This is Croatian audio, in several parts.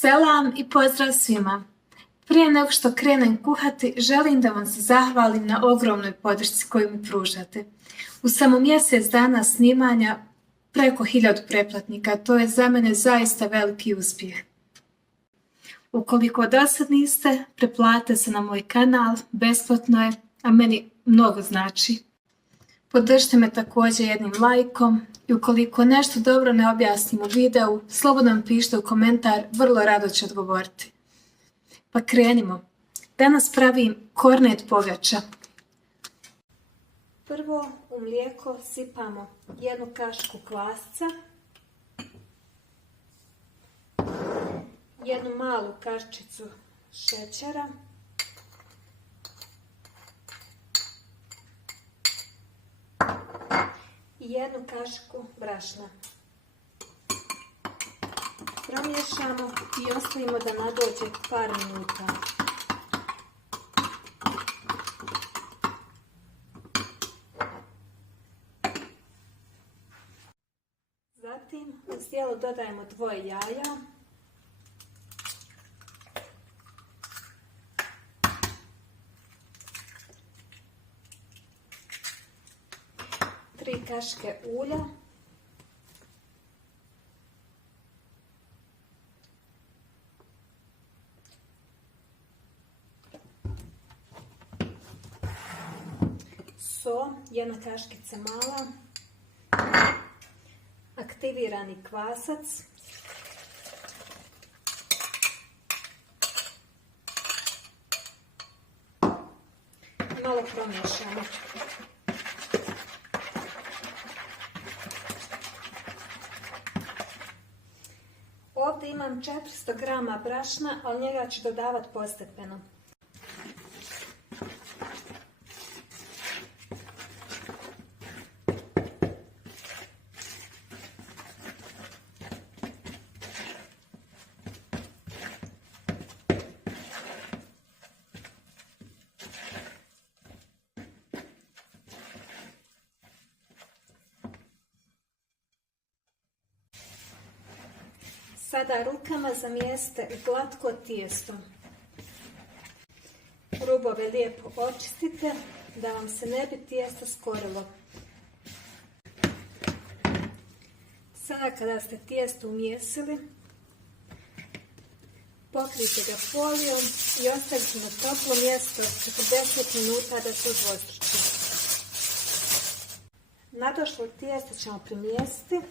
Selam i pozdrav svima! Prije nego što krenem kuhati, želim da vam se zahvalim na ogromnoj podršci koju mi pružate. U samo mjesec dana snimanja preko 1000 pretplatnika, to je za mene zaista veliki uspjeh. Ukoliko do sad niste, pretplatite se na moj kanal, besplatno je, a meni mnogo znači. Podržite me također jednim lajkom i ukoliko nešto dobro ne objasnim u videu, slobodno mi pišite u komentar, vrlo rado ću odgovoriti. Pa krenimo. Danas pravim kornet pogača. Prvo u mlijeko sipamo 1 kašiku kvasca, 1 malu kašičicu šećera, i 1 kašiku brašna. Promiješamo i ostavimo da nadođe par minuta. Zatim u zdjelo dodajemo 2 jaja, tri kašike ulja, so, 1 kaškica mala, aktivirani kvasac, malo promiješamo. Ovdje imam 400 grama brašna, ali njega ću dodavati postepeno. Sada rukama zamijeste u glatko tijesto. Rubove lijepo očistite da vam se ne bi tijesto skorilo. Sada kada ste tijesto umjesili, pokrijte ga folijom i ostavite na toplo mjesto 40 minuta da se udvostruči. Nadošlo tijesto ćemo premjestiti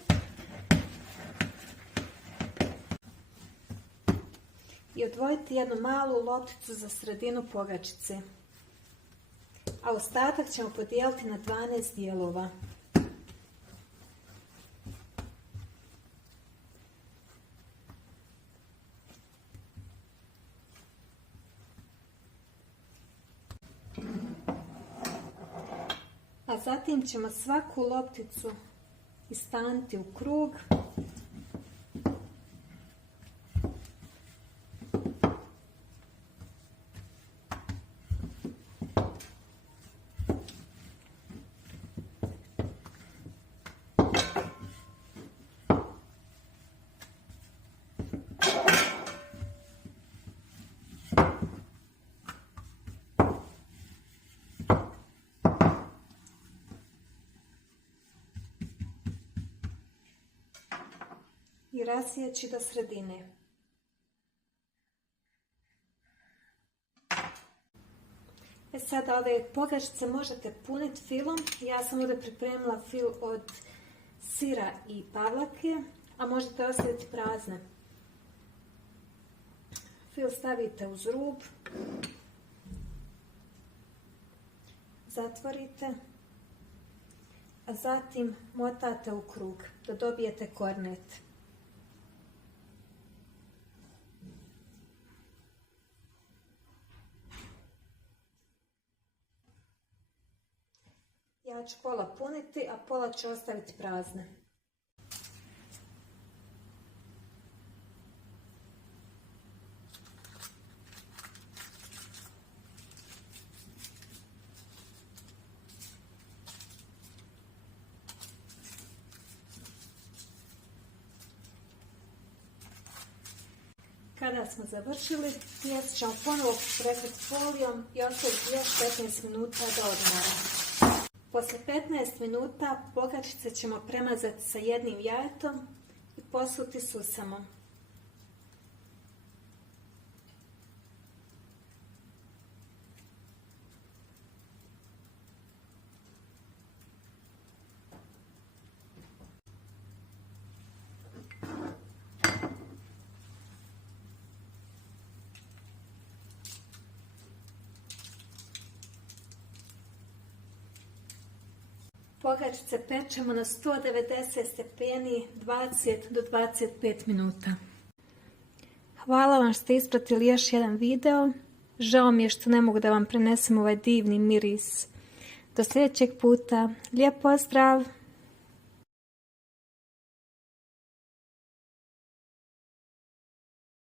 i odvojiti 1 malu lopticu za sredinu pogačice, a ostatak ćemo podijeliti na 12 dijelova. A zatim ćemo svaku lopticu istanti u krug i rasjeći do sredine. Sada ove pogačice možete puniti filom. Ja sam ovdje pripremila fil od sira i pavlake, a možete ostaviti prazne. Fil stavite uz rub, zatvorite, a zatim motate u krug da dobijete kornet. Ja ću pola puniti, a pola ću ostaviti prazne. Kada smo završili, mjesto ćemo ponovo prekriti folijom i ostaviti još 15 minuta da odmora. Posle 15 minuta pogačice ćemo premazati sa jednim jajetom i posuti susamo. Pogačice pečemo na 190 stepeni 20 do 25 minuta. Hvala vam što ste ispratili još jedan video. Žao mi je što ne mogu da vam prenesem ovaj divni miris. Do sljedećeg puta. Lijep pozdrav!